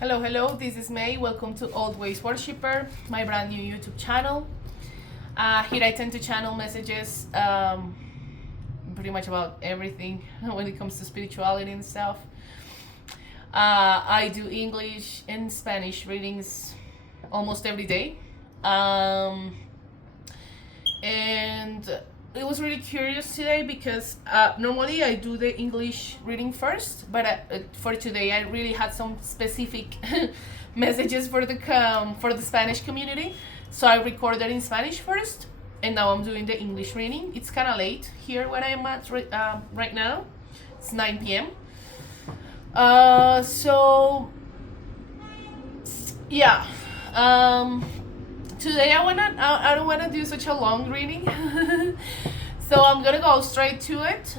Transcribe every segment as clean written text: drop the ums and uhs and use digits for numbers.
Hello, this is May. Welcome to Always Worshipper, my brand new YouTube channel. Here I tend to channel messages pretty much about everything when it comes to spirituality and stuff. I do English and Spanish readings almost every day. And it was really curious today because normally I do the English reading first, but for today I really had some specific messages for the Spanish community, so I recorded in Spanish first, and now I'm doing the English reading. It's kind of late here where I'm at right now. It's 9 p.m. So yeah. Today I don't wanna do such a long reading, so I'm gonna go straight to it.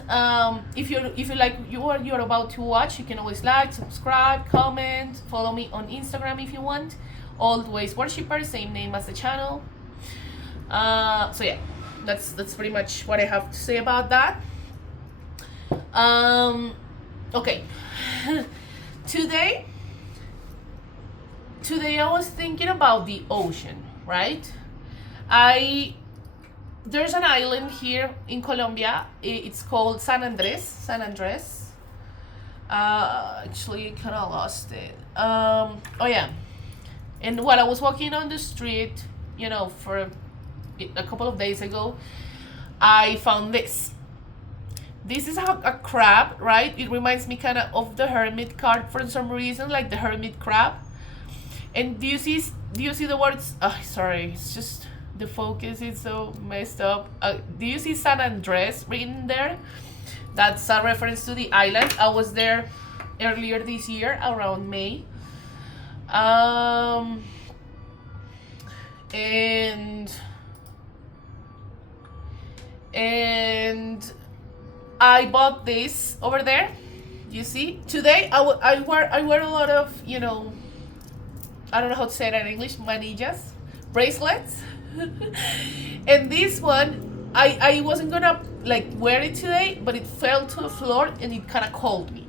If you like you're about to watch, you can always like, subscribe, comment, follow me on Instagram if you want. Always Worshipper, same name as the channel. So yeah, that's pretty much what I have to say about that. Okay, today I was thinking about the ocean, right? There's an island here in Colombia. It's called San Andres. Actually, kind of lost it. Oh yeah. And while I was walking on the street, for a couple of days ago, I found this. This is a crab, right? It reminds me kind of the hermit crab for some reason, like the hermit crab. And do you see the words? Sorry, it's just the focus is so messed up. Do you see San Andres written there? That's a reference to the island. I was there earlier this year around May. And I bought this over there. You see, today I wear a lot of I don't know how to say it in English, manillas, bracelets. And this one, I wasn't gonna wear it today, but it fell to the floor and it kind of called me.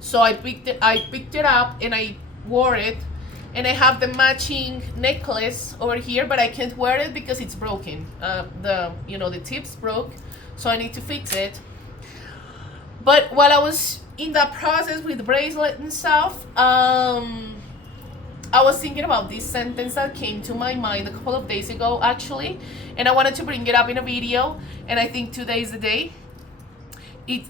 So I picked it up and I wore it, and I have the matching necklace over here, but I can't wear it because it's broken. The tips broke, so I need to fix it. But while I was in that process with the bracelet and stuff, I was thinking about this sentence that came to my mind a couple of days ago, actually, and I wanted to bring it up in a video, and I think today is the day.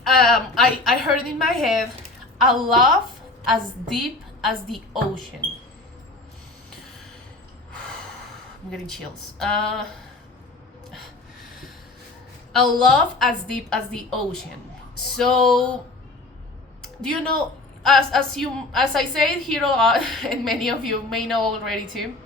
I heard it in my head: a love as deep as the ocean. I'm getting chills. A love as deep as the ocean. So, do you know? As I say it here a lot, and many of you may know already too,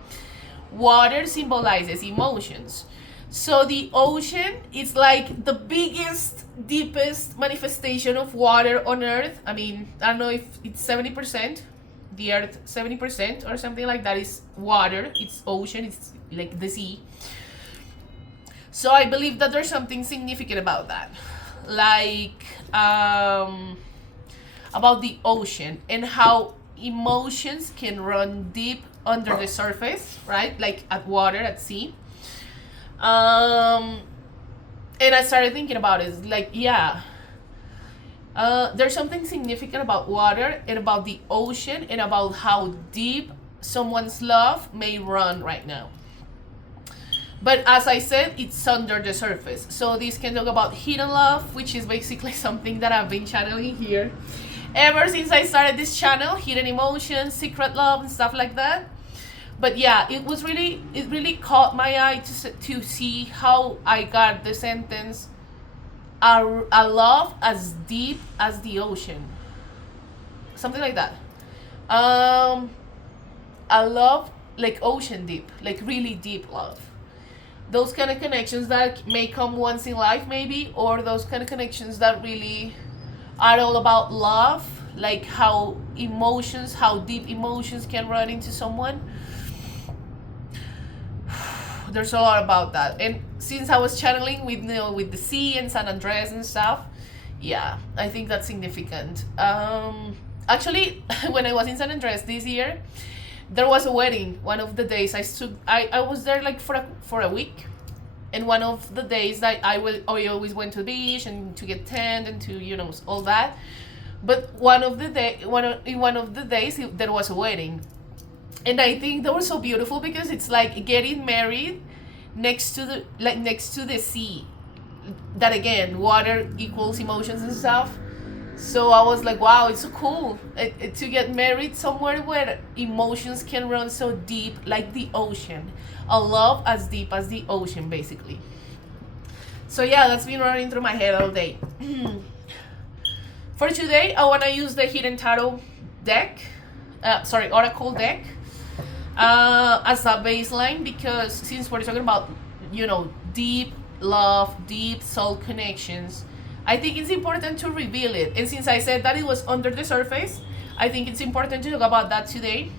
water symbolizes emotions. So the ocean is like the biggest, deepest manifestation of water on Earth. I mean, I don't know if it's 70%, the Earth 70% or something like that is water. It's ocean. It's like the sea. So I believe that there's something significant about that, about the ocean and how emotions can run deep under the surface, right? Like at water, at sea. And I started thinking about it. There's something significant about water and about the ocean and about how deep someone's love may run right now. But as I said, it's under the surface. So this can talk about hidden love, which is basically something that I've been channeling here ever since I started this channel, hidden emotions, secret love, and stuff like that. But yeah, it really caught my eye to see how I got the sentence, a love as deep as the ocean. Something like that. A love like ocean deep, like really deep love. Those kind of connections that may come once in life maybe, or those kind of connections that really are all about love, like how deep emotions can run into someone. There's a lot about that. And since I was channeling with the sea and San Andres and stuff, yeah, I think that's significant. Actually, when I was in San Andres this year, there was a wedding. One of the days I was there like for a week, and one of the days that I always went to the beach and to get tanned and to all that. But in one of the days there was a wedding, and I think they were so beautiful because it's like getting married next to the sea. That again, water equals emotions and stuff. So I was like, wow, it's so cool to get married somewhere where emotions can run so deep, like the ocean. A love as deep as the ocean, basically. So yeah, that's been running through my head all day. For today, I want to use the Hidden Tarot deck, Oracle deck, as a baseline, because since we're talking about, deep love, deep soul connections, I think it's important to reveal it. And since I said that it was under the surface, I think it's important to talk about that today,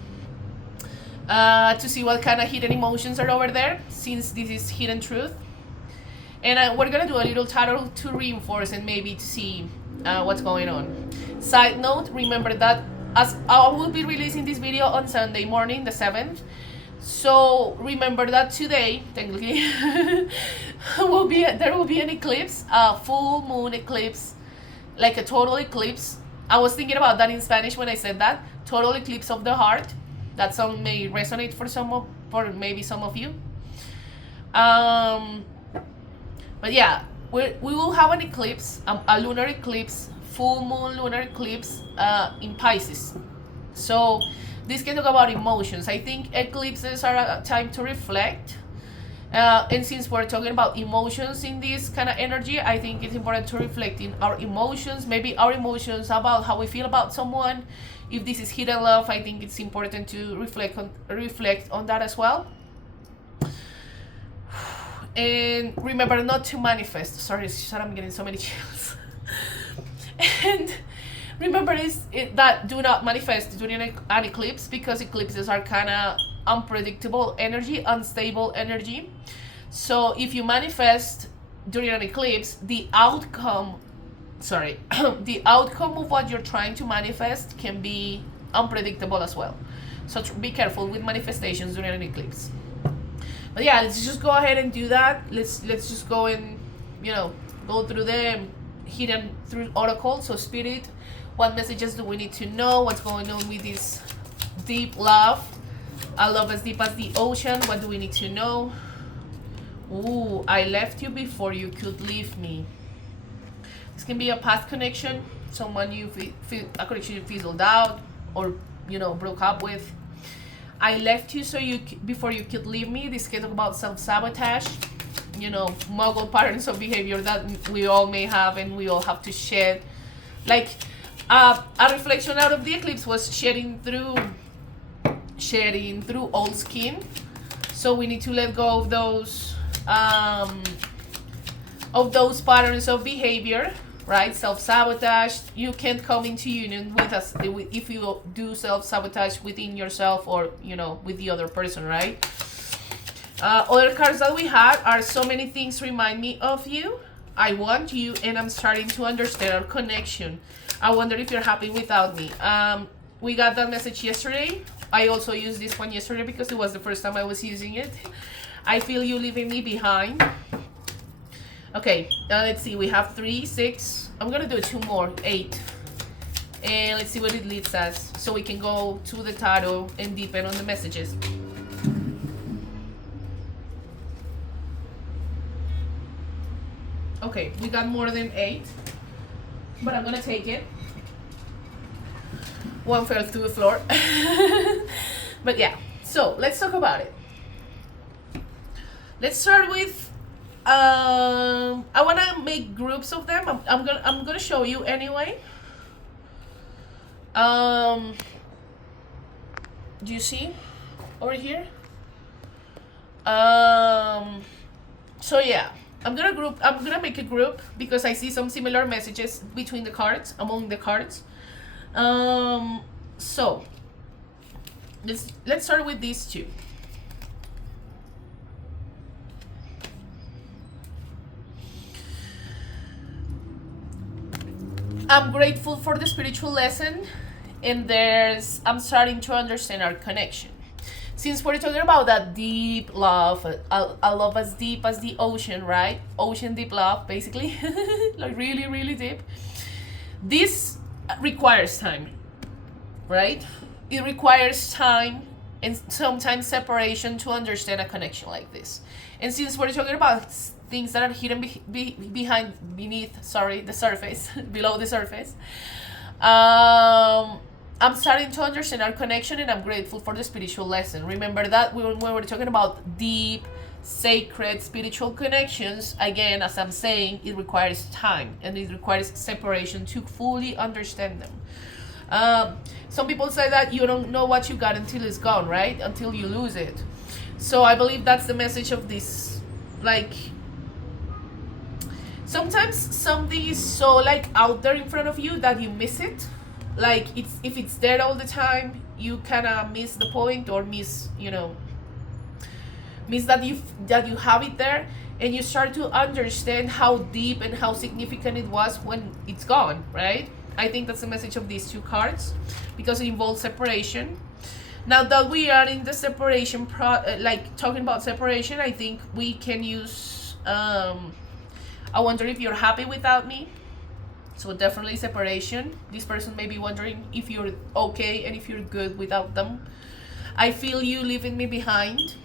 to see what kind of hidden emotions are over there, since this is hidden truth. And we're going to do a little tarot to reinforce and maybe to see what's going on. Side note, remember that as I will be releasing this video on Sunday morning, the 7th. So remember that today, technically, there will be an eclipse, a full moon eclipse, like a total eclipse. I was thinking about that in Spanish when I said that. Total eclipse of the heart. That song may resonate for maybe some of you. But yeah, we will have an eclipse, a lunar eclipse, full moon lunar eclipse in Pisces. So this can talk about emotions. I think eclipses are a time to reflect. And since we're talking about emotions in this kind of energy, I think it's important to reflect in our emotions, maybe our emotions about how we feel about someone. If this is hidden love, I think it's important to reflect on that as well. And remember not to manifest. Sorry, I'm getting so many chills. And remember that do not manifest during an eclipse, because eclipses are kind of unpredictable energy, unstable energy. So if you manifest during an eclipse, the outcome of what you're trying to manifest can be unpredictable as well. So be careful with manifestations during an eclipse. But yeah, let's just go ahead and do that. Let's just go and go through the hidden through oracle. So Spirit, what messages do we need to know? What's going on with this deep love? A love as deep as the ocean. What do we need to know? Ooh, I left you before you could leave me. This can be a past connection, someone you feel a connection you fizzled out or broke up with. I left you before you could leave me. This can talk about self-sabotage, muggle patterns of behavior that we all may have and we all have to shed. Like a reflection out of the eclipse was shedding through old skin. So we need to let go of those patterns of behavior, right? Self-sabotage. You can't come into union with us if you do self-sabotage within yourself or with the other person, right? Other cards that we had are so many things remind me of you. I want you, and I'm starting to understand our connection. I wonder if you're happy without me. We got that message yesterday. I also used this one yesterday because it was the first time I was using it. I feel you leaving me behind. Okay, let's see. We have 3, 6. I'm gonna do 2 more, 8. And let's see what it leads us, so we can go to the tarot and deepen on the messages. Okay, we got more than 8, but I'm gonna take it. One fell to the floor. But yeah, so let's talk about it. Let's start with I want to make groups of them. I'm gonna show you anyway. Do you see over here? So yeah, I'm gonna make a group because I see some similar messages between the cards, among the cards. So let's start with these 2. I'm grateful for the spiritual lesson and there's I'm starting to understand our connection. Since we're talking about that deep love, a love as deep as the ocean, right? Ocean deep love, basically, like really, really deep. This requires time, right? It requires time and sometimes separation to understand a connection like this. And since we're talking about things that are hidden beneath, the surface, below the surface, I'm starting to understand our connection, and I'm grateful for the spiritual lesson. Remember that when we were talking about deep, sacred, spiritual connections, again, as I'm saying, it requires time and it requires separation to fully understand them. Some people say that you don't know what you got until it's gone, right? Until you lose it. So I believe that's the message of this. Like, sometimes something is so like out there in front of you that you miss it. Like, if it's there all the time, you kind of miss the point, or miss that you have it there, and you start to understand how deep and how significant it was when it's gone, right? I think that's the message of these two cards, because it involves separation. Now that we are in the separation like talking about separation, I think we can use I wonder if you're happy without me. So definitely separation. This person may be wondering if you're okay and if you're good without them. I feel you leaving me behind.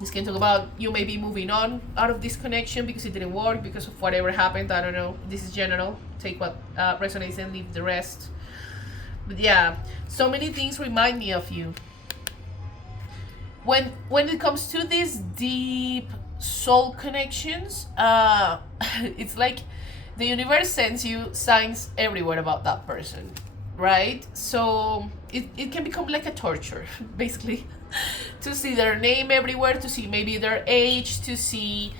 This can talk about you may be moving on out of this connection because it didn't work, because of whatever happened. I don't know. This is general. Take what resonates and leave the rest. But yeah, so many things remind me of you. When it comes to these deep soul connections, it's like the universe sends you signs everywhere about that person, right? So it can become like a torture, basically, to see their name everywhere, to see maybe their age, to see,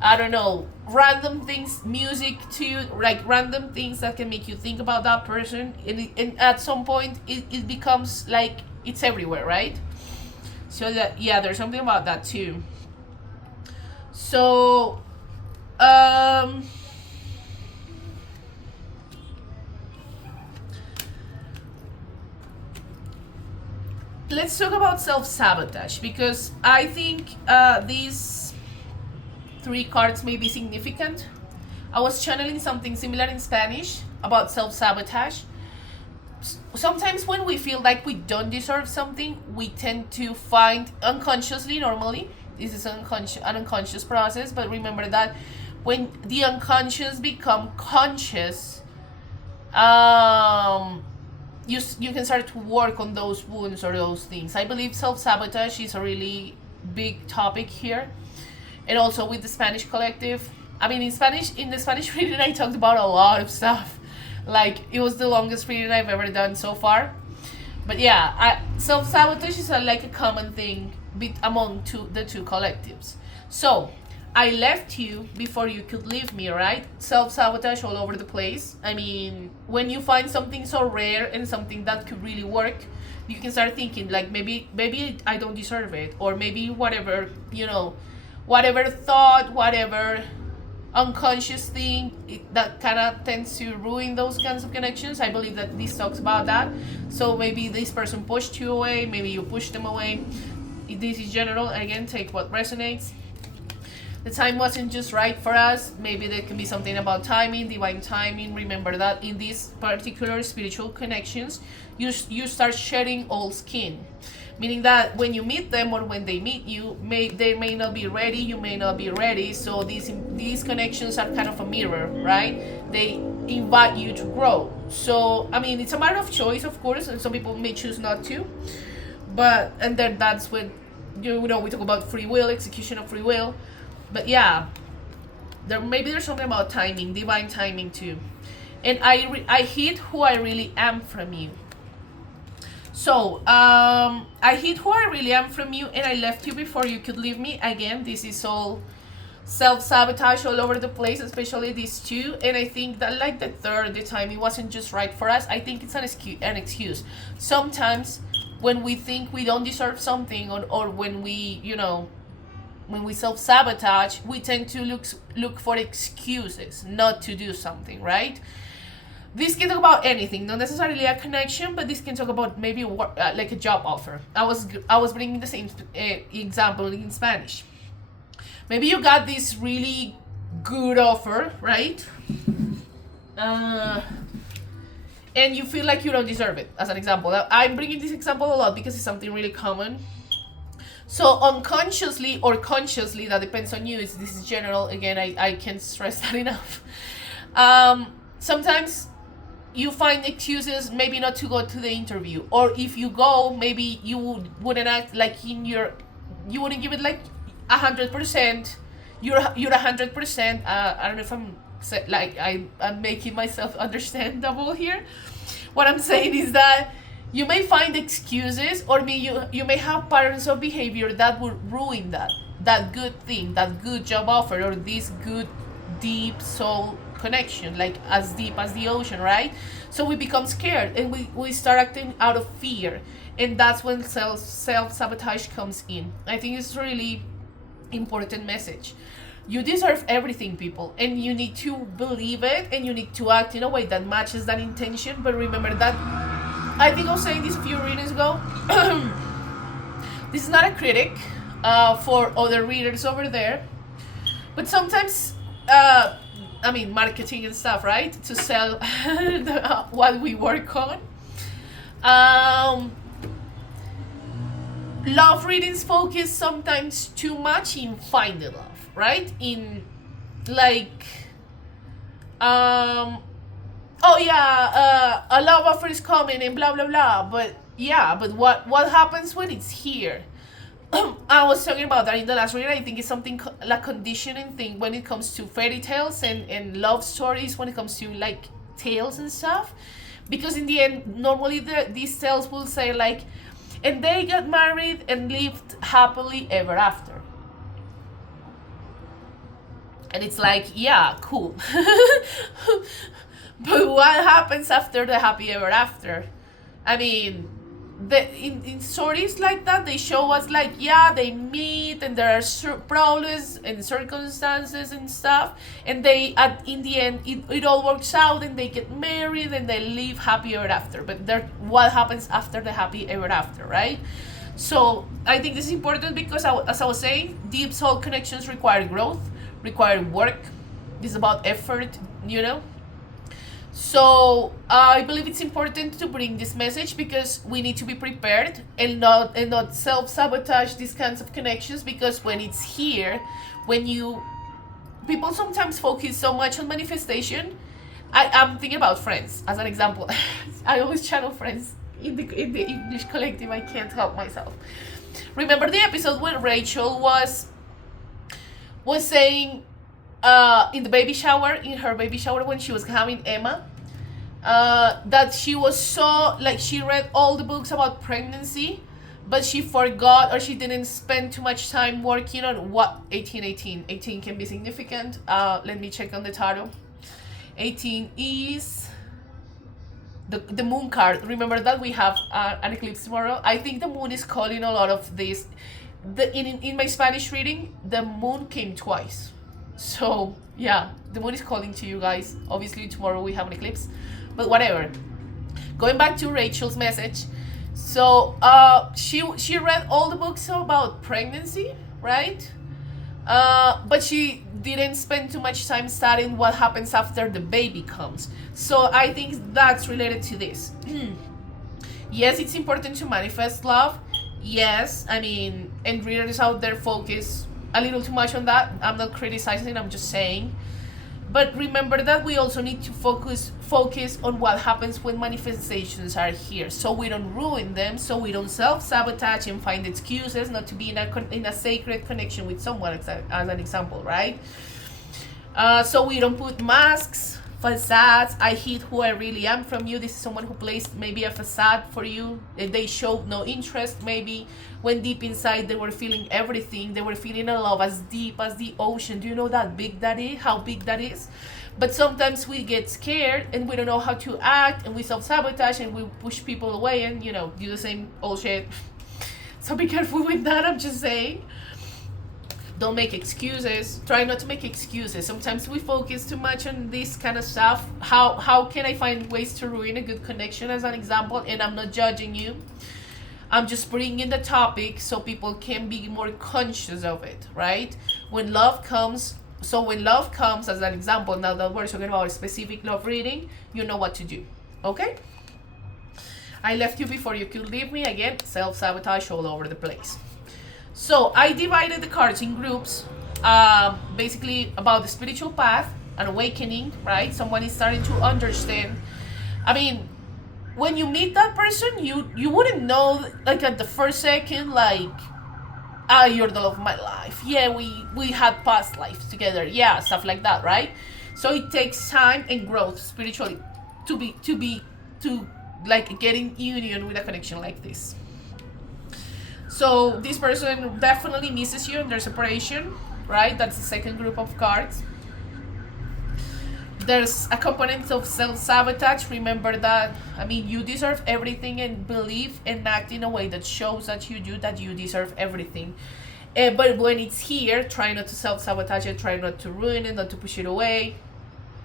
I don't know, random things, music to you, like random things that can make you think about that person. And at some point, it becomes like it's everywhere, right? So that, yeah, there's something about that too. So, let's talk about self-sabotage, because I think these three cards may be significant. I was channeling something similar in Spanish about self-sabotage. Sometimes when we feel like we don't deserve something, we tend to find unconsciously, normally, this is an unconscious process, but remember that when the unconscious become conscious, you can start to work on those wounds or those things. I believe self-sabotage is a really big topic here, and also with the Spanish collective. I mean, in the Spanish reading, I talked about a lot of stuff. Like, it was the longest reading I've ever done so far. But yeah, self-sabotage is like a common thing among the two collectives. So I left you before you could leave me, right? Self-sabotage all over the place. I mean, when you find something so rare and something that could really work, you can start thinking like, maybe I don't deserve it, or maybe whatever, whatever thought, whatever unconscious thing that kind of tends to ruin those kinds of connections. I believe that this talks about that. So maybe this person pushed you away, maybe you pushed them away. This is general. Again, take what resonates. The time wasn't just right for us. Maybe there can be something about timing, divine timing. Remember that in these particular spiritual connections, you start shedding old skin. Meaning that when you meet them or when they meet you, they may not be ready, you may not be ready. So these connections are kind of a mirror, right? They invite you to grow. So, I mean, it's a matter of choice, of course, and some people may choose not to. And then that's when, we talk about free will, execution of free will. But yeah, there's something about timing, divine timing too. And I hid who I really am from you. So, I hid who I really am from you, and I left you before you could leave me. Again, this is all self-sabotage all over the place, especially these two. And I think that like the time it wasn't just right for us. I think it's an excuse. Sometimes when we think we don't deserve something, or when we, when we self-sabotage, we tend to look for excuses not to do something, right? This can talk about anything, not necessarily a connection, but this can talk about maybe like a job offer. I was bringing the same example in Spanish. Maybe you got this really good offer, right? And you feel like you don't deserve it, as an example. I'm bringing this example a lot because it's something really common. So unconsciously or consciously, that depends on you. This is general. Again, I can't stress that enough. Sometimes you find excuses maybe not to go to the interview, or if you go, maybe you wouldn't act like you wouldn't give it like 100%. You're 100%. I don't know if I'm making myself understandable here. What I'm saying is that you may find excuses, or you may have patterns of behavior that will ruin that good thing, that good job offer, or this good deep soul connection, like as deep as the ocean, right? So we become scared and we start acting out of fear, and that's when self-sabotage comes in. I think it's really important message. You deserve everything, people, and you need to believe it, and you need to act in a way that matches that intention. But remember that, I think I was saying this a few readings ago, this is not a critic for other readers over there, but sometimes marketing and stuff, right, to sell what we work on. Love readings focus sometimes too much in finding love, right? In like, a love offer is coming and blah blah blah. But what happens when it's here? I was talking about that in the last reading. I think it's something like conditioning thing when it comes to fairy tales and love stories, when it comes to like tales and stuff. Because in the end, normally these tales will say like, and they got married and lived happily ever after. And it's like, yeah, cool. But what happens after the happy ever after? I mean, in stories like that, they show us like, yeah, they meet and there are problems and circumstances and stuff, and they in the end it all works out and they get married and they live happy ever after. But what happens after the happy ever after, right? So I think this is important because, as I was saying, deep soul connections require growth, require work. This is about effort, you know. So I believe it's important to bring this message because we need to be prepared and not self-sabotage these kinds of connections, because when it's here, people sometimes focus so much on manifestation. I'm thinking about Friends as an example. I always channel Friends in the English collective. I can't help myself. Remember the episode where Rachel was saying in her baby shower when she was having Emma, that she was so, like, she read all the books about pregnancy, but she forgot, or she didn't spend too much time working on what 18 can be significant. Let me check on the tarot. 18 is the moon card. Remember that we have an eclipse tomorrow. I think the moon is calling a lot of this. In my Spanish reading, the moon came twice. So yeah, the moon is calling to you guys. Obviously tomorrow we have an eclipse, but whatever. Going back to Rachel's message. So she read all the books about pregnancy, right? But she didn't spend too much time studying what happens after the baby comes. So I think that's related to this. Yes, it's important to manifest love. Yes, I mean, and readers out there focus a little too much on that. I'm not criticizing, I'm just saying. But remember that we also need to focus on what happens when manifestations are here, so we don't ruin them, so we don't self-sabotage and find excuses not to be in a sacred connection with someone, as an example, right? So we don't put masks, facades. I hid who I really am from you. This is someone who plays maybe a facade for you. They showed no interest, maybe, when deep inside they were feeling everything. They were feeling a love as deep as the ocean. Do you know how big that is? But sometimes we get scared and we don't know how to act, and we self-sabotage and we push people away and, do the same old shit. So be careful with that, I'm just saying. Don't make excuses. Try not to make excuses. Sometimes we focus too much on this kind of stuff. How can I find ways to ruin a good connection, as an example? And I'm not judging you. I'm just bringing the topic so people can be more conscious of it, right? When love comes, as an example, now that we're talking about a specific love reading, you know what to do, okay? I left you before you could leave me. Again, self-sabotage all over the place. So I divided the cards in groups, basically about the spiritual path, an awakening, right? Someone is starting to understand. I mean, when you meet that person, you wouldn't know, like, at the first second, like, you're the love of my life. Yeah, we had past lives together. Yeah, stuff like that, right? So it takes time and growth spiritually to like get in union with a connection like this. So this person definitely misses you in their separation, right? That's the second group of cards. There's a component of self-sabotage. Remember that, I mean, you deserve everything, and believe and act in a way that shows that you deserve everything. But when it's here, try not to self-sabotage it, try not to ruin it, not to push it away.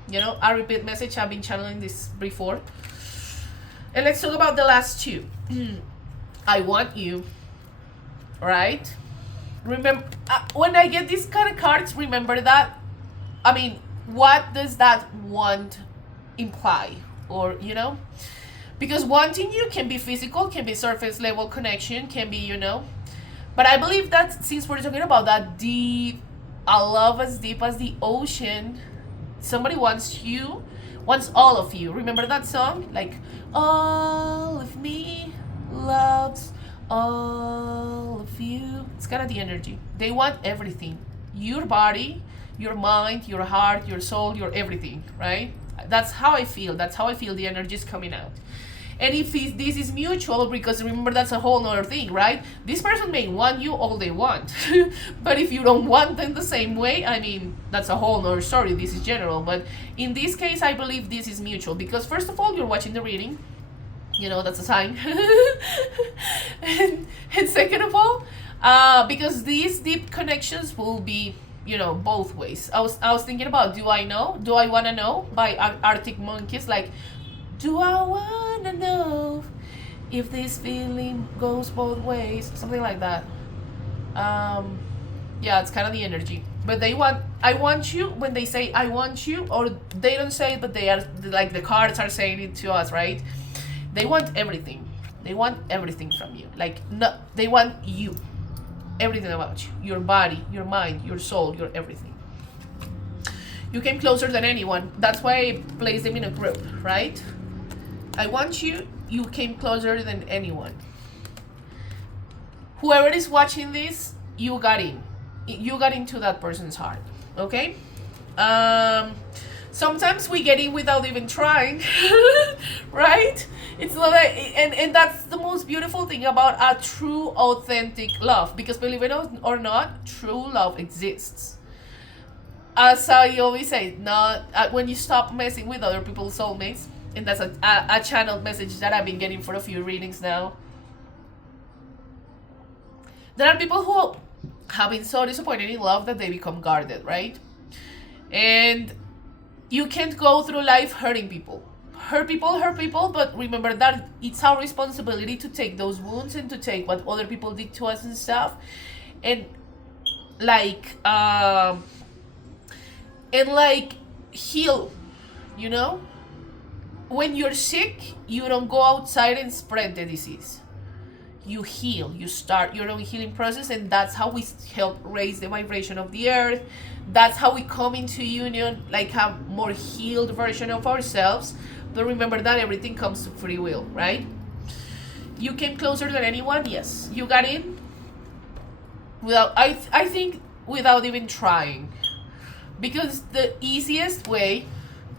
You know, a repeat message, I've been channeling this before. And let's talk about the last two. I want you, right? Remember, when I get these kind of cards, remember that, I mean, what does that want imply? Or, you know, because wanting you can be physical, can be surface level connection, can be, you know, but I believe that since we're talking about that deep, a love as deep as the ocean, somebody wants you, wants all of you. Remember that song? Like, all of me loves all of you. It's kind of the energy. They want everything. Your body, your mind, your heart, your soul, your everything, right? That's how I feel. That's how I feel the energy is coming out. And if this is mutual, because remember, that's a whole other thing, right? This person may want you all they want. But if you don't want them the same way, I mean, that's a whole other story. This is general. But in this case, I believe this is mutual. Because first of all, you're watching the reading. You know, that's a sign. and second of all, because these deep connections will be, you know, both ways. I was thinking about, do I want to know, by Arctic Monkeys, like, do I want to know if this feeling goes both ways, something like that. Yeah, it's kind of the energy. But I want you, when they say I want you, or they don't say it, but they are, like, the cards are saying it to us, right? They want everything. They want everything from you. Like, no, they want you. Everything about you. Your body, your mind, your soul, your everything. You came closer than anyone. That's why I placed them in a group, right? I want you. You came closer than anyone. Whoever is watching this, you got in. You got into that person's heart, okay? Sometimes we get in without even trying, right? It's not that, and that's the most beautiful thing about a true, authentic love. Because believe it or not, true love exists. As I always say, not when you stop messing with other people's soulmates, and that's a channeled message that I've been getting for a few readings now. There are people who have been so disappointed in love that they become guarded, right? And you can't go through life hurting people. Hurt people, but remember that it's our responsibility to take those wounds and to take what other people did to us and stuff, and like heal, you know? When you're sick, you don't go outside and spread the disease. You heal, you start your own healing process, and that's how we help raise the vibration of the earth. That's how we come into union, like a more healed version of ourselves. But remember that everything comes to free will, right? You came closer than anyone, yes. You got in without, I think, without even trying. Because the easiest way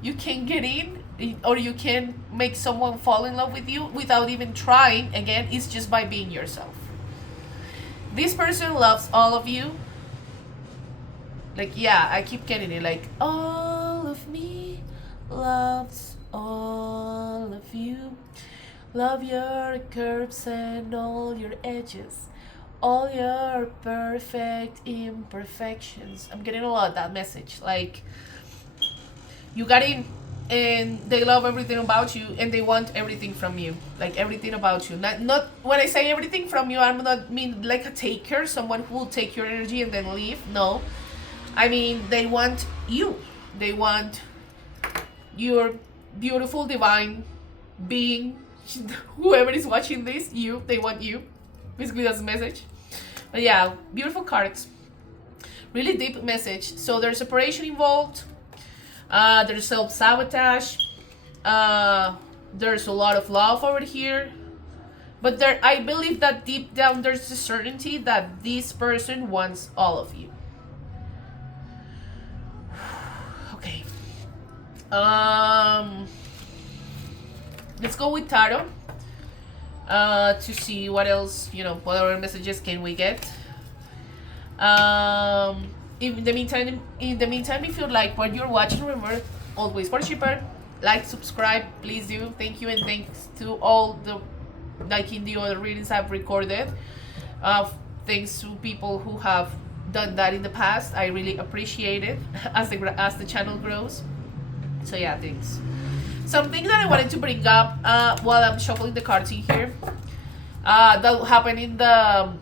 you can get in, or you can make someone fall in love with you without even trying, again, is just by being yourself. This person loves all of you. Like, yeah, I keep getting it, like, all of me loves all of you. Love your curves and all your edges. all your perfect imperfections. I'm getting a lot of that message. Like, you got in and they love everything about you and they want everything from you, like everything about you. Not when I say everything from you, I'm not mean like a taker, someone who will take your energy and then leave. No, I mean they want you. They want your beautiful divine being. Whoever is watching this, you, they want you. Basically that's the message. But yeah, beautiful cards, really deep message. So there's separation involved. There's self-sabotage. There's a lot of love over here. But there, I believe that deep down there's the certainty that this person wants all of you. Okay. Let's go with tarot. To see what else, what other messages can we get. In the meantime, if you like what you're watching, remember, always worshiper, like, subscribe, please do. Thank you, and thanks to all the, like in the other readings I've recorded. Thanks to people who have done that in the past. I really appreciate it as the channel grows. So yeah, thanks. Something that I wanted to bring up while I'm shuffling the cards in here, that happened in the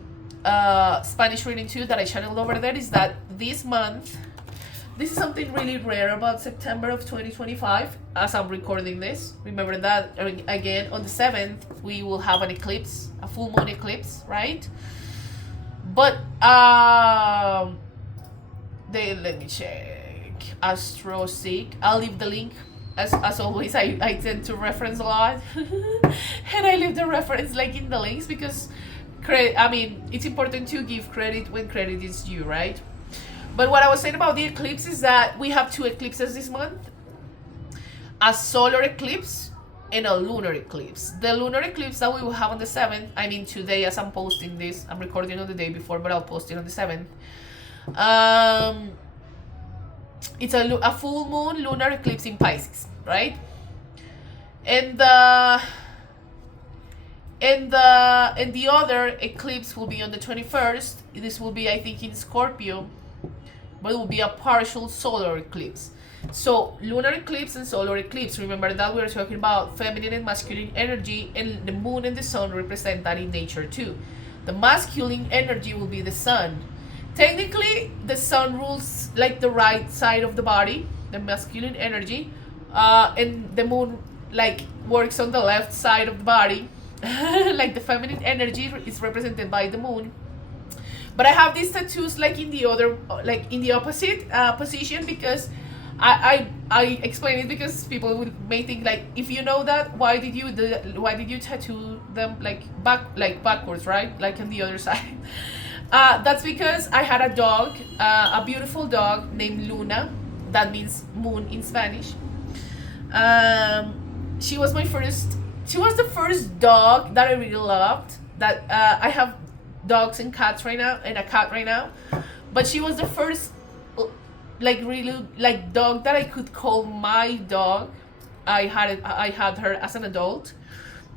Spanish reading too that I channeled over there, is that this month, this is something really rare about September of 2025 as I'm recording this. Remember that again on the 7th we will have an eclipse, a full moon eclipse, right? But let me check. AstroSeek, I'll leave the link. As always, I tend to reference a lot and I leave the reference like in the links because it's important to give credit when credit is due, right? But what I was saying about the eclipse is that we have two eclipses this month, a solar eclipse and a lunar eclipse. The lunar eclipse that we will have on the 7th, today as I'm posting this, I'm recording on the day before, but I'll post it on the 7th. It's a full moon lunar eclipse in Pisces, right? And the other eclipse will be on the 21st. This will be, I think, in Scorpio, but it will be a partial solar eclipse. So lunar eclipse and solar eclipse, remember that we are talking about feminine and masculine energy, and the moon and the sun represent that in nature too. The masculine energy will be the sun. Technically, the sun rules like the right side of the body, the masculine energy, and the moon like works on the left side of the body. Like the feminine energy is represented by the moon. But I have these tattoos like in the other, like in the opposite position, because I explain it because people may think like, if you know that, why did you tattoo them like backwards, right? Like on the other side. That's because I had a dog, a beautiful dog named Luna. That means moon in Spanish. She was the first dog that I really loved. That I have dogs and cats right now, and a cat right now. But she was the first, like really like dog that I could call my dog. I had her as an adult.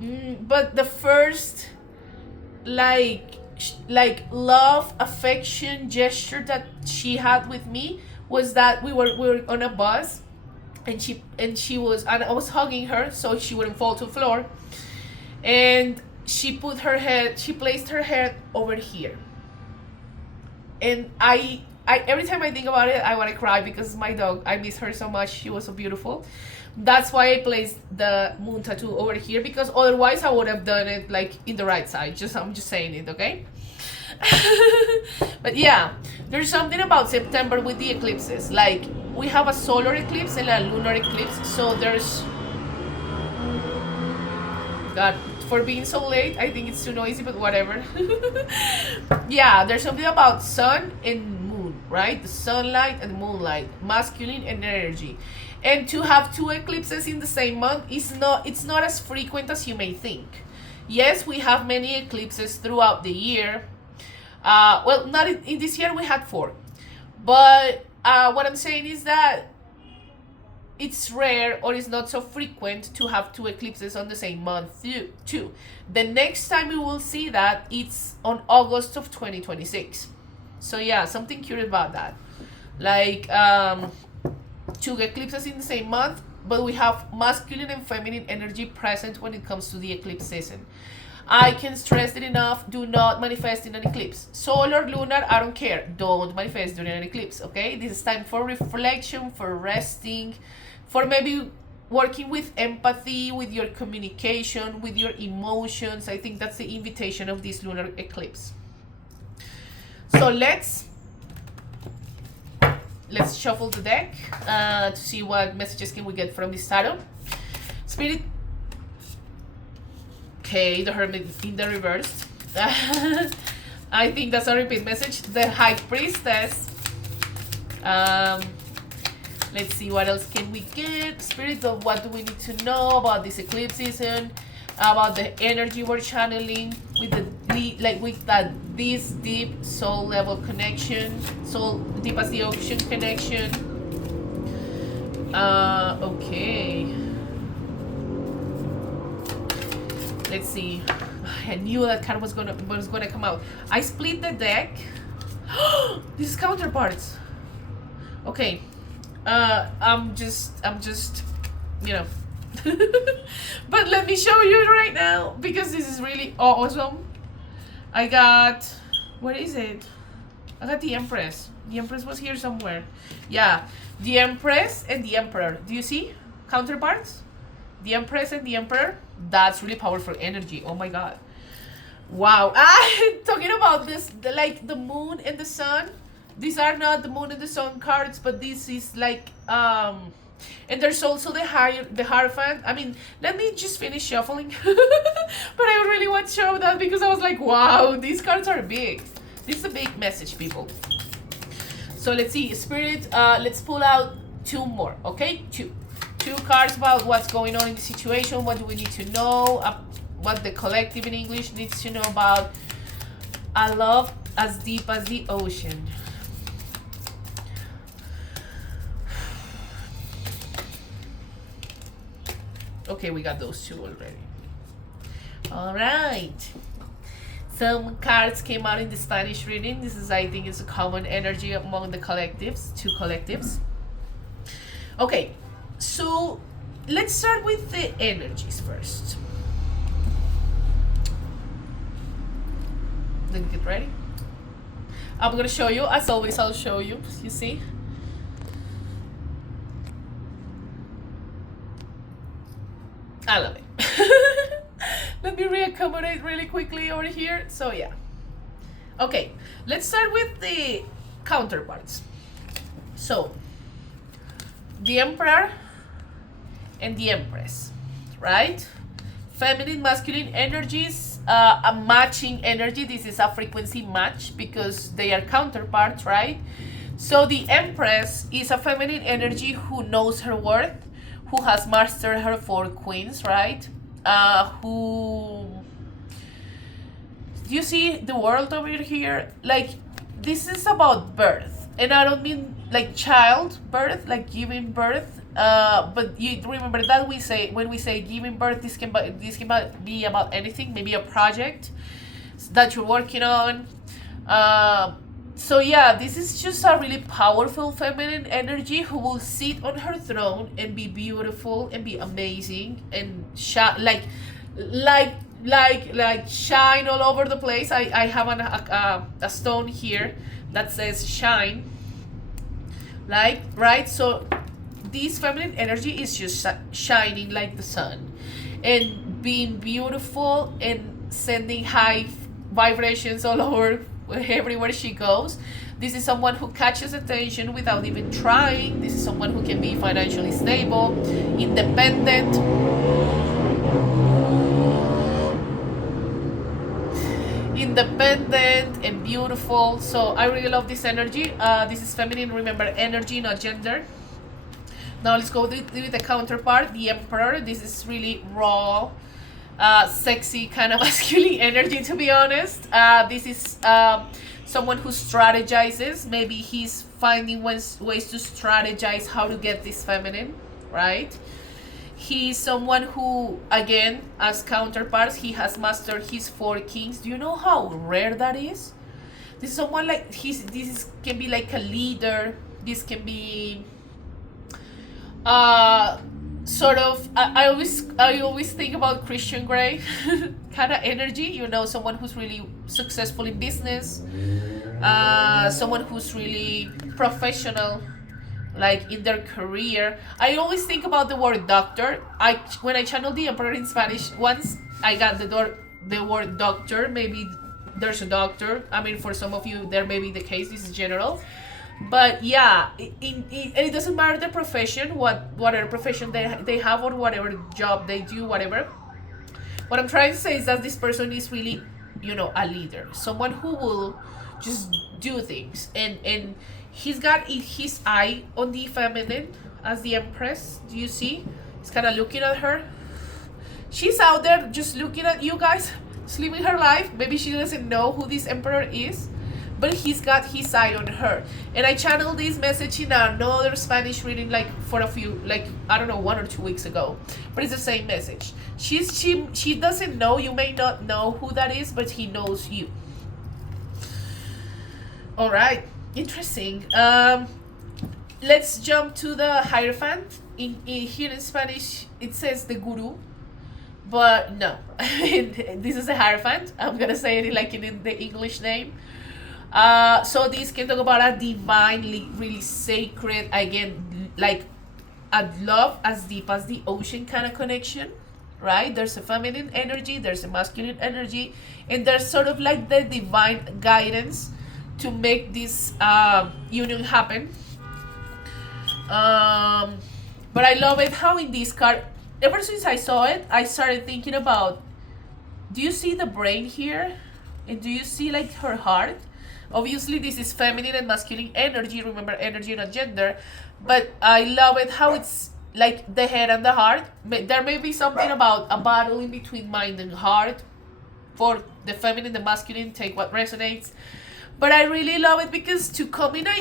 But the first like love, affection gesture that she had with me was that we were on a bus, and I was hugging her so she wouldn't fall to the floor, and she placed her head over here, and I every time I think about it I want to cry because my dog, I miss her so much. She was so beautiful. That's why I placed the moon tattoo over here, because otherwise I would have done it like in the right side. I'm just saying it, okay? But yeah, there's something about September with the eclipses. Like, we have a solar eclipse and a lunar eclipse. So there's, God, for being so late, I think it's too noisy, but whatever. Yeah, there's something about sun and moon, right? The sunlight and moonlight, masculine and energy. And to have two eclipses in the same month it's not as frequent as you may think. Yes, we have many eclipses throughout the year. Well, not in this year we had 4. But what I'm saying is that it's rare or it's not so frequent to have two eclipses on the same month too. The next time we will see that, it's on August of 2026. So yeah, something curious about that. Like two eclipses in the same month, but we have masculine and feminine energy present when it comes to the eclipse season. I can stress it enough. Do not manifest in an eclipse. Solar, lunar, I don't care. Don't manifest during an eclipse, okay? This is time for reflection, for resting, for maybe working with empathy, with your communication, with your emotions. I think that's the invitation of this lunar eclipse. So let's shuffle the deck to see what messages can we get from this tarot. Spirit. Okay, the Hermit in the reverse. I think that's a repeat message. The High Priestess. Let's see, what else can we get? Spirit of what do we need to know about this eclipse season, about the energy we're channeling with this deep soul level connection, soul deep as the ocean connection. Okay. Let's see. I knew that card was gonna come out. I split the deck. This is Counterparts. Okay. I'm just, you know. But let me show you right now because this is really awesome. I got, where is it? I got the Empress. The Empress was here somewhere. Yeah, the Empress and the Emperor. Do you see? Counterparts? The Empress and the Emperor. That's really powerful energy. Oh my god. Wow. Talking about this, the moon and the sun. These are not the moon and the sun cards, but this is like and there's also the Hierophant. I mean, let me just finish shuffling. But I really want to show that because I was like, wow, these cards are big. This is a big message, people. So let's see, Spirit, let's pull out two more, okay? Two cards about what's going on in the situation, what do we need to know, what the collective in English needs to know about a love as deep as the ocean. Okay, we got those two already. All right. Some cards came out in the Spanish reading. This is, I think, it's a common energy among the collectives, two collectives. Okay, so let's start with the energies first. Then get ready. I'm gonna show you, as always, I'll show you, you see? I love it. Let me reaccommodate really quickly over here. So yeah. Okay, let's start with the counterparts. So, the Emperor and the Empress, right? Feminine, masculine energies, a matching energy. This is a frequency match because they are counterparts, right? So the Empress is a feminine energy who knows her worth, who has mastered her 4 queens, right? Who, you see the world over here? Like, this is about birth, and I don't mean like childbirth, like giving birth. But you remember that when we say giving birth, this can be about anything, maybe a project that you're working on. So yeah, this is just a really powerful feminine energy who will sit on her throne and be beautiful and be amazing and like shine all over the place. I have a stone here that says shine, like, right? So this feminine energy is just shining like the sun and being beautiful and sending high vibrations all over everywhere she goes. This is someone who catches attention without even trying. This is someone who can be financially stable, independent, and beautiful. So I really love this energy. This is feminine, remember, energy, not gender. Now let's go with the counterpart, the Emperor. This is really raw, sexy, kind of masculine energy, to be honest. This is someone who strategizes. Maybe he's finding ways to strategize how to get this feminine, right? He's someone who, again, as counterparts, he has mastered his 4 kings. Do you know how rare that is? This is someone like can be like a leader. This can be sort of I always think about Christian Grey kind of energy, someone who's really successful in business, someone who's really professional, like in their career. I always think about the word doctor. When I channeled the Emperor in Spanish once, I got the word doctor. Maybe there's a doctor. I mean, for some of you, there may be the case. This is general. But yeah, it doesn't matter the profession, whatever profession they have, or whatever job they do, whatever. What I'm trying to say is that this person is really, a leader, someone who will just do things, and he's got his eye on the feminine as the Empress. Do you see? He's kind of looking at her. She's out there just looking at you guys, just living her life. Maybe she doesn't know who this Emperor is, but he's got his eye on her. And I channeled this message in another Spanish reading, like for a few, like, I don't know, 1 or 2 weeks ago. But it's the same message. She doesn't know, you may not know who that is, but he knows you. All right, interesting. Let's jump to the Hierophant. Here in Spanish, it says the Guru. But no, this is the Hierophant. I'm gonna say it like in the English name. So this can talk about a divinely, really sacred, again, like a love as deep as the ocean kind of connection, right? There's a feminine energy, there's a masculine energy, and there's sort of like the divine guidance to make this union happen. But I love it how in this card, ever since I saw it, I started thinking about, do you see the brain here? And do you see like her heart? Obviously, this is feminine and masculine energy. Remember, energy, not gender. But I love it how it's like the head and the heart. There may be something about a battle in between mind and heart. For the feminine, the masculine, take what resonates. But I really love it because to come into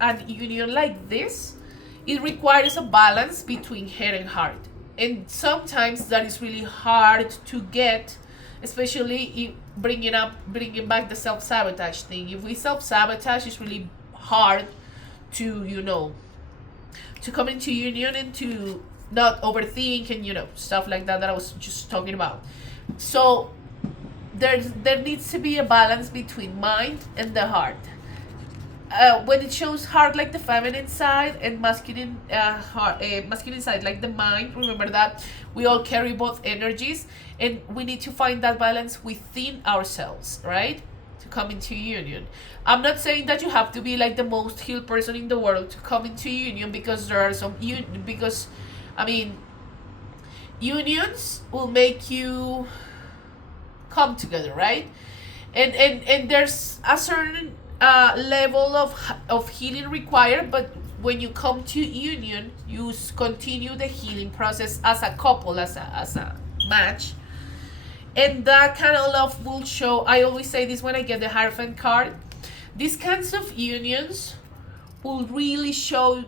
an union like this, it requires a balance between head and heart. And sometimes that is really hard to get, especially bringing back the self-sabotage thing. If we self-sabotage, it's really hard to come into union and to not overthink and stuff like that I was just talking about. So there needs to be a balance between mind and the heart. When it shows heart like the feminine side and masculine side like the mind, remember that we all carry both energies, and we need to find that balance within ourselves, right? To come into union. I'm not saying that you have to be like the most healed person in the world to come into union, because there are some unions will make you come together, right? And there's a certain level of healing required, but when you come to union, you continue the healing process as a couple, as a match, and that kind of love will show. I always say this when I get the Hierophant card. These kinds of unions will really show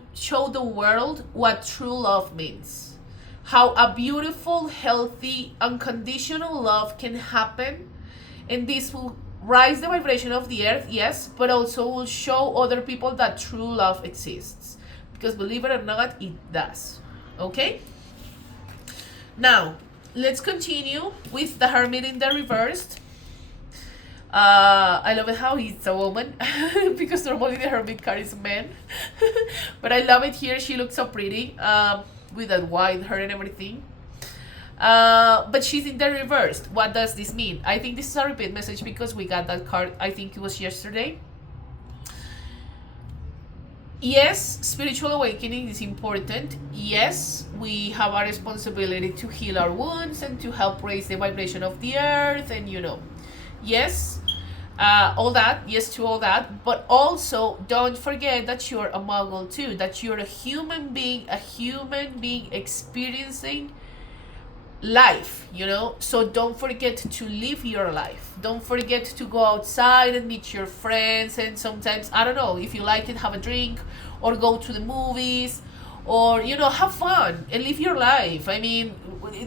the world what true love means, how a beautiful, healthy, unconditional love can happen, and this will rise the vibration of the earth, yes, but also will show other people that true love exists, because believe it or not, it does. Okay, now let's continue with the Hermit in the reversed. I love it how he's a woman because normally the Hermit card is a man. But I love it here. She looks so pretty with that white hair and everything. But she's in the reversed. What does this mean? I think this is a repeat message because we got that card, I think it was yesterday. Yes, spiritual awakening is important. Yes, we have a responsibility to heal our wounds and to help raise the vibration of the earth, and yes, all that, yes to all that, but also don't forget that you're a Muggle too, that you're a human being experiencing life, so don't forget to live your life. Don't forget to go outside and meet your friends, and sometimes, I don't know, if you like it, have a drink or go to the movies or have fun and live your life. I mean,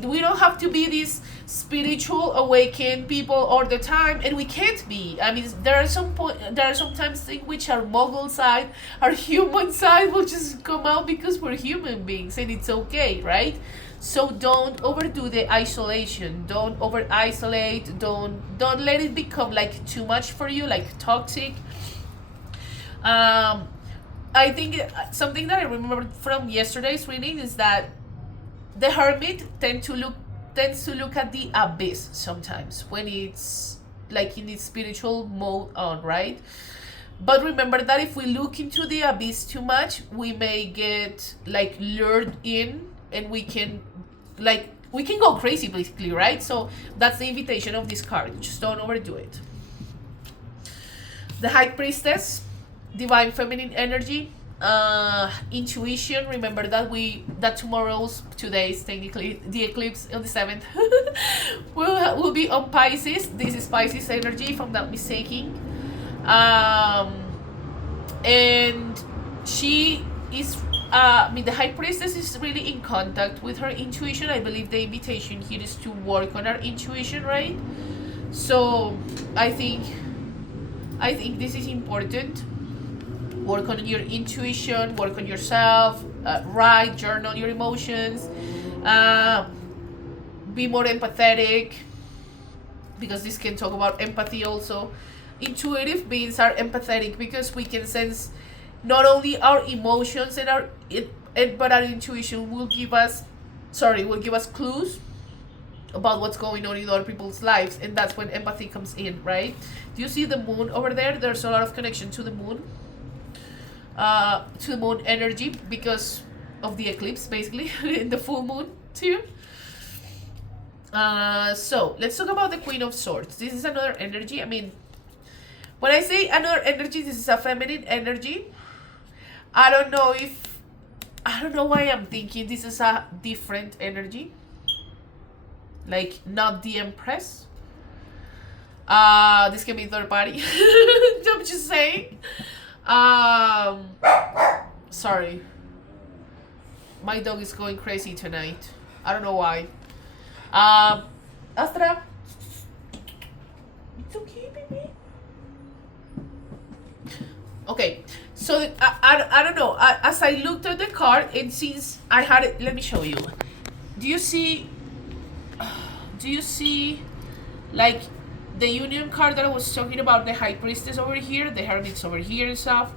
we don't have to be these spiritual awakened people all the time, and we can't be. I mean, there are sometimes in which our mogul side, our human side will just come out because we're human beings, and it's okay, right? So don't overdo the isolation, don't over isolate, don't let it become like too much for you, like toxic. I think something that I remember from yesterday's reading is that the hermit tends to look at the abyss sometimes when it's like in its spiritual mode on, right? But remember that if we look into the abyss too much, we may get like lured in, and we can go crazy basically, right? So that's the invitation of this card. Just don't overdo it. The High Priestess, divine feminine energy, intuition. Remember that today is technically the eclipse on the 7th. will be on Pisces. This is Pisces energy, if I'm not mistaken. And she is the High Priestess is really in contact with her intuition. I believe the invitation here is to work on our intuition, right? So I think this is important. Work on your intuition, work on yourself, write, journal your emotions, be more empathetic, because this can talk about empathy also. Intuitive beings are empathetic because we can sense not only our emotions but our intuition will give us clues about what's going on in other people's lives, and that's when empathy comes in, right? Do you see the moon over there? There's a lot of connection to the moon. To the moon energy because of the eclipse, basically, in the full moon too. So let's talk about the Queen of Swords. This is another energy. I mean, when I say another energy, this is a feminine energy. I don't know why I'm thinking this is a different energy, like not the Empress. This can be third party. I'm just saying. Sorry. My dog is going crazy tonight. I don't know why. Astra. It's okay, baby. Okay, so I don't know. As I looked at the card, and since I had it, let me show you. Do you see like the Union card that I was talking about, the High Priestess over here, the Hermits over here and stuff?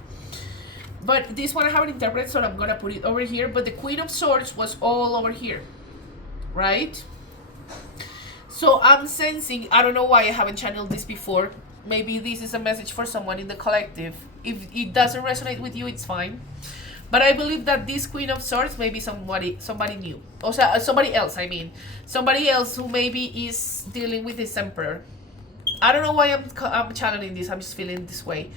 But this one I haven't interpreted, so I'm gonna put it over here. But the Queen of Swords was all over here, right? So I'm sensing, I don't know why I haven't channeled this before. Maybe this is a message for someone in the collective. If it doesn't resonate with you, it's fine. But I believe that this Queen of Swords may be somebody new. Or somebody else, I mean. Somebody else who maybe is dealing with this Emperor. I don't know why I'm channeling this. I'm just feeling this way.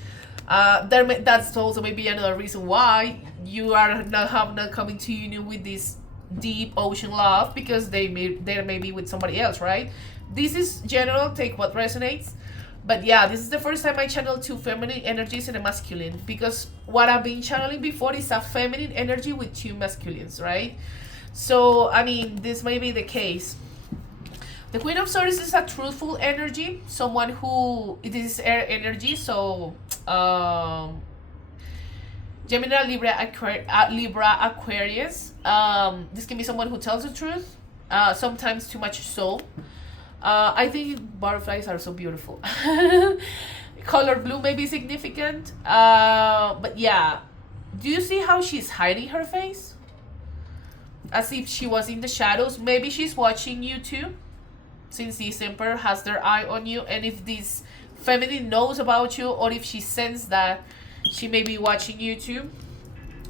That's also maybe another reason why you are not coming to union with this deep ocean love, because they're maybe with somebody else, right? This is general, take what resonates. But yeah, this is the first time I channel two feminine energies and a masculine, because what I've been channeling before is a feminine energy with two masculines, right? So I mean, this may be the case. The Queen of Swords is a truthful energy, someone who, it is air energy, so Gemini, Libra, Aquarius. This can be someone who tells the truth, sometimes too much so. I think butterflies are so beautiful. Color blue may be significant, but yeah. Do you see how she's hiding her face? As if she was in the shadows. Maybe she's watching you too, since this Emperor has their eye on you. And if this feminine knows about you, or if she senses that, she may be watching you too.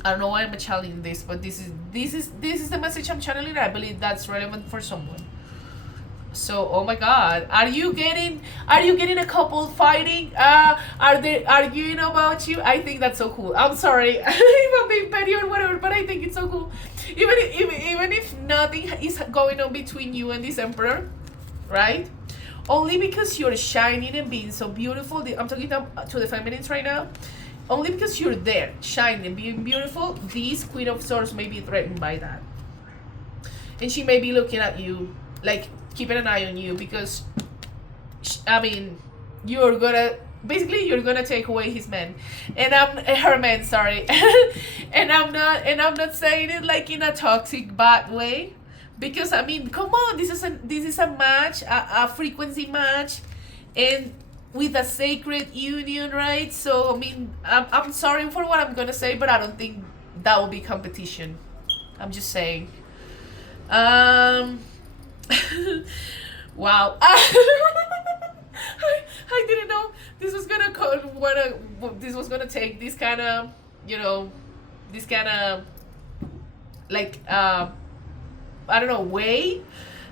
I don't know why I'm channeling this, but this is the message I'm channeling. I believe that's relevant for someone. So, oh my God, are you getting a couple fighting? Are they arguing about you? I think that's so cool. I'm sorry if I'm being petty or whatever, but I think it's so cool. Even if nothing is going on between you and this Emperor, right? Only because you're shining and being so beautiful. I'm talking to the feminines right now. only because you're there, shining, being beautiful, this Queen of Swords may be threatened by that. And she may be looking at you, like, keeping an eye on you, because, I mean, you're gonna take away his man, and her man, sorry. and I'm not saying it like in a toxic bad way, because I mean, come on, this is a match, a frequency match, and with a sacred union, right? So I mean, I'm sorry for what I'm gonna say, but I don't think that will be competition. I'm just saying. Wow. I didn't know this was gonna take this kind of, this kind of, like, I don't know, way.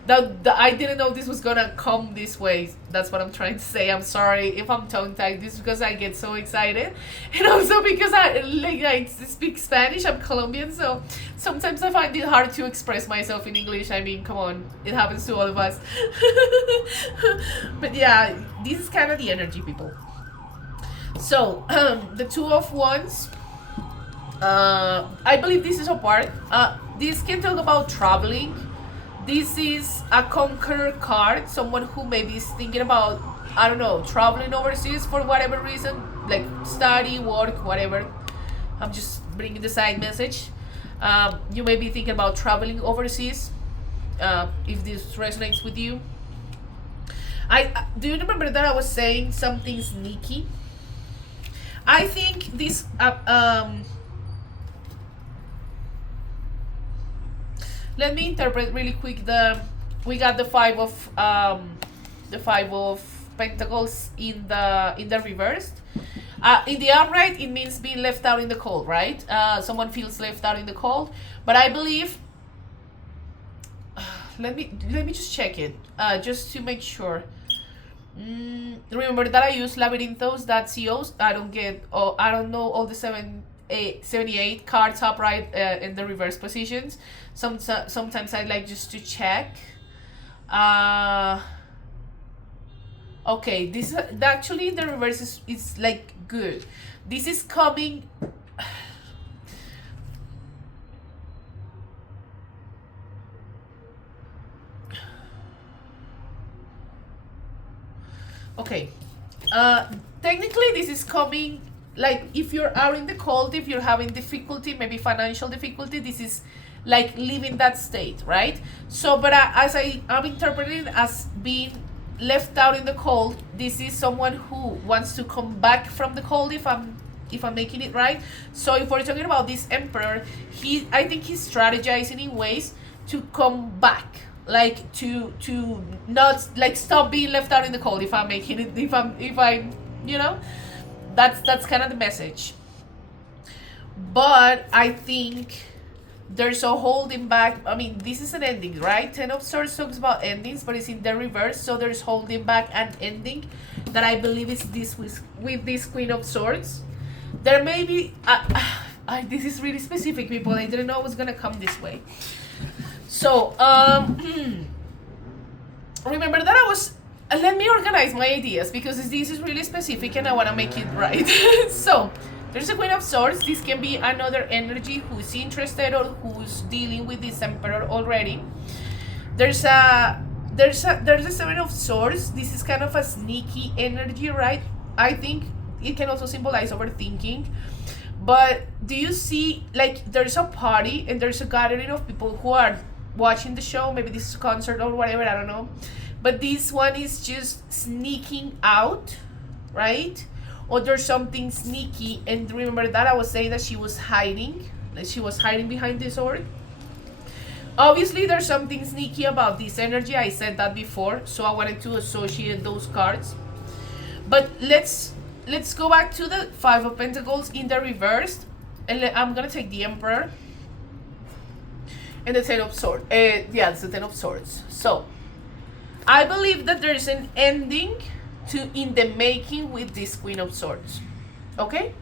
That I didn't know this was gonna come this way. That's what I'm trying to say. I'm sorry if I'm tongue tied. This is because I get so excited, and also because I speak Spanish. I'm Colombian, so sometimes I find it hard to express myself in English. I mean, come on, it happens to all of us. But yeah, this is kind of the energy, people. So the Two of Wands. I believe this is a part. This can talk about traveling. This is a conqueror card, someone who maybe is thinking about, I don't know, traveling overseas for whatever reason, like study, work, whatever. I'm just bringing the side message. You may be thinking about traveling overseas, if this resonates with you. Do you remember that I was saying something sneaky? I think this let me interpret really quick. We got the Five of Pentacles in the reversed. In the upright, it means being left out in the cold, right? Someone feels left out in the cold, but I believe. Let me just check it, just to make sure. Remember that I use labyrinthos.co. I don't know all the 78 cards upright in the reverse positions. Sometimes I like just to check. Okay, this actually the reverse is like good. This is coming. Okay, technically this is coming, like, if you're out in the cold, if you're having difficulty, maybe financial difficulty, this is like leaving that state, right? So, but as I'm interpreting it as being left out in the cold, this is someone who wants to come back from the cold, if I'm making it right. So if we're talking about this Emperor, I think he's strategizing in ways to come back, like to not, like, stop being left out in the cold, if I'm making it, if I that's kind of the message. But I think there's a holding back. I mean, this is an ending, right? Ten of Swords talks about endings, but it's in the reverse, so there's holding back and ending that I believe is this with this Queen of Swords. There may be this is really specific, people. I didn't know it was gonna come this way. So remember that I was, let me organize my ideas, because this is really specific and I want to make it right. So there's a Queen of Swords. This can be another energy who's interested or who's dealing with this Emperor already. There's a Seven of Swords. This is kind of a sneaky energy, right? I think it can also symbolize overthinking. But do you see, like, there's a party and there's a gathering of people who are watching the show, maybe this is a concert or whatever, I don't know, but this one is just sneaking out, right? Or there's something sneaky, and remember that I was saying that she was hiding, behind the sword. Obviously there's something sneaky about this energy, I said that before, so I wanted to associate those cards. But let's go back to the Five of Pentacles in the reverse, and I'm gonna take the Emperor and the Ten of Swords. It's the Ten of Swords. So I believe that there's an ending in the making with this Queen of Swords. Okay,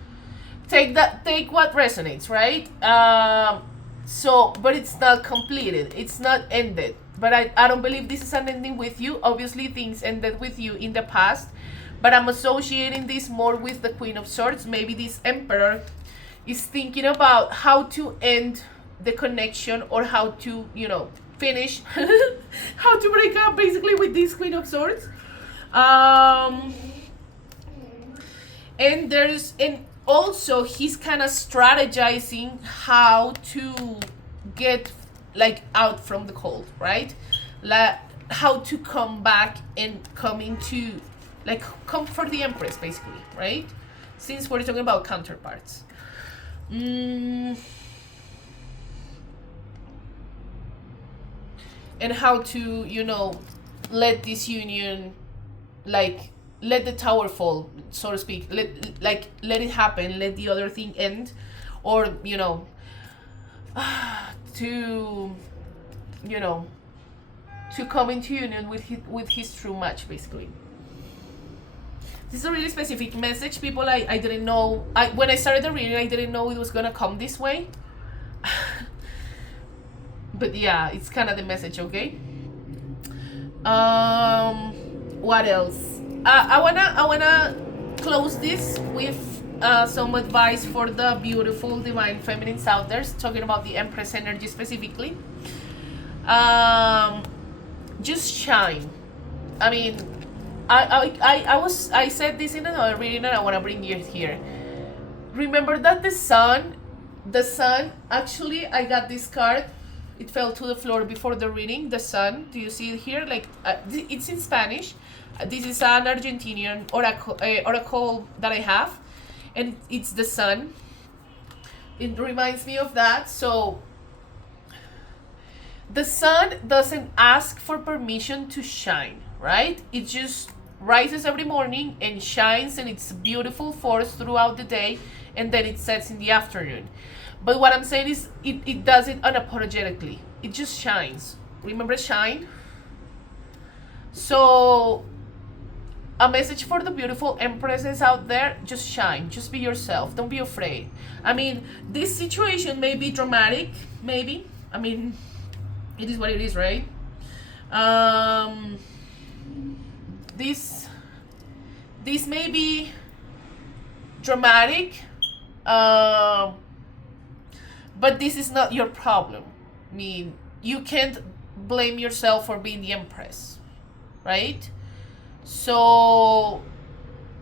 take what resonates, right? So, but it's not completed, it's not ended. But I don't believe this is an ending with you. Obviously things ended with you in the past, but I'm associating this more with the Queen of Swords. Maybe this Emperor is thinking about how to end the connection, or how to, you know, finish, how to break up basically with this Queen of Swords. And also he's kind of strategizing how to get like out from the cold, right? Like how to come back and come into, like, come for the Empress basically, right? Since we're talking about counterparts. And how to, you know, let this union, like, let the tower fall, so to speak. Let it happen, let the other thing end, or, you know, to, you know, to come into union with his true match basically. This is a really specific message, people. I didn't know, when I started the reading, I didn't know it was gonna come this way. But yeah, it's kind of the message, okay? What else? I wanna close this with some advice for the beautiful divine feminines out there, talking about the Empress energy specifically. Just shine. I mean, I said this in another reading, and I want to bring it here. Remember that the sun, actually, I got this card, it fell to the floor before the reading. The sun, do you see it here? Like, it's in Spanish. This is an Argentinian oracle that I have, and it's the sun. It reminds me of that. So the sun doesn't ask for permission to shine, right? It just rises every morning and shines, and it's a beautiful force throughout the day, and then it sets in the afternoon. But what I'm saying is, it does it unapologetically. It just shines. Remember, shine? So a message for the beautiful Empresses out there: just shine, just be yourself, don't be afraid. I mean, this situation may be dramatic, maybe. I mean, it is what it is, right? This may be dramatic, but this is not your problem. I mean, you can't blame yourself for being the Empress, right? So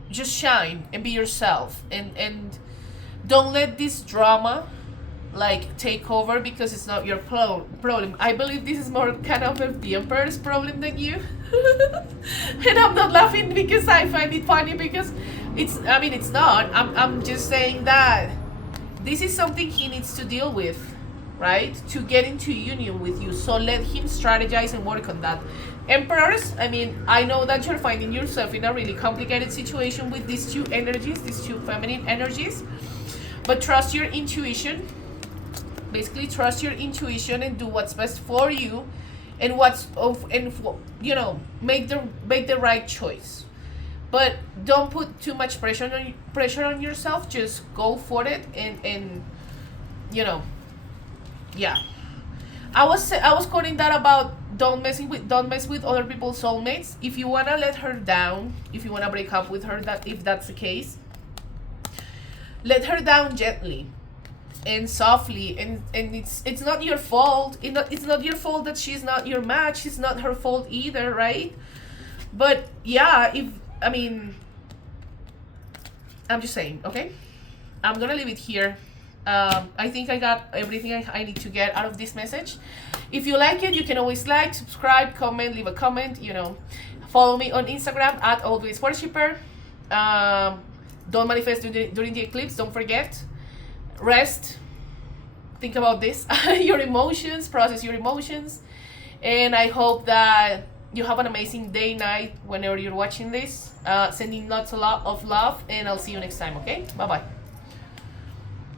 just shine and be yourself, and don't let this drama like take over, because it's not your problem. I believe this is more kind of the Emperor's problem than you. And I'm not laughing because I find it funny, because it's not. I'm just saying that this is something he needs to deal with, right? To get into union with you. So let him strategize and work on that. Emperors, I mean, I know that you're finding yourself in a really complicated situation with these two energies, these two feminine energies, but trust your intuition. Basically, trust your intuition and do what's best for you, and you know, make the right choice. But don't put too much pressure on yourself. Just go for it, and you know, yeah. I was quoting that about don't mess with other people's soulmates. If you wanna let her down, if you wanna break up with her, if that's the case, let her down gently and softly, and it's not your fault. It's not your fault that she's not your match. It's not her fault either, right? But yeah, I'm just saying, okay? I'm gonna leave it here. I think I got everything I need to get out of this message. If you like it, you can always like, subscribe, comment, leave a comment, you know. Follow me on Instagram at Always Worshipper. Don't manifest during the eclipse, don't forget. Rest, think about this, your emotions, process your emotions. And I hope that you have an amazing day, night, whenever you're watching this. Sending lots of love, and I'll see you next time, okay? Bye-bye.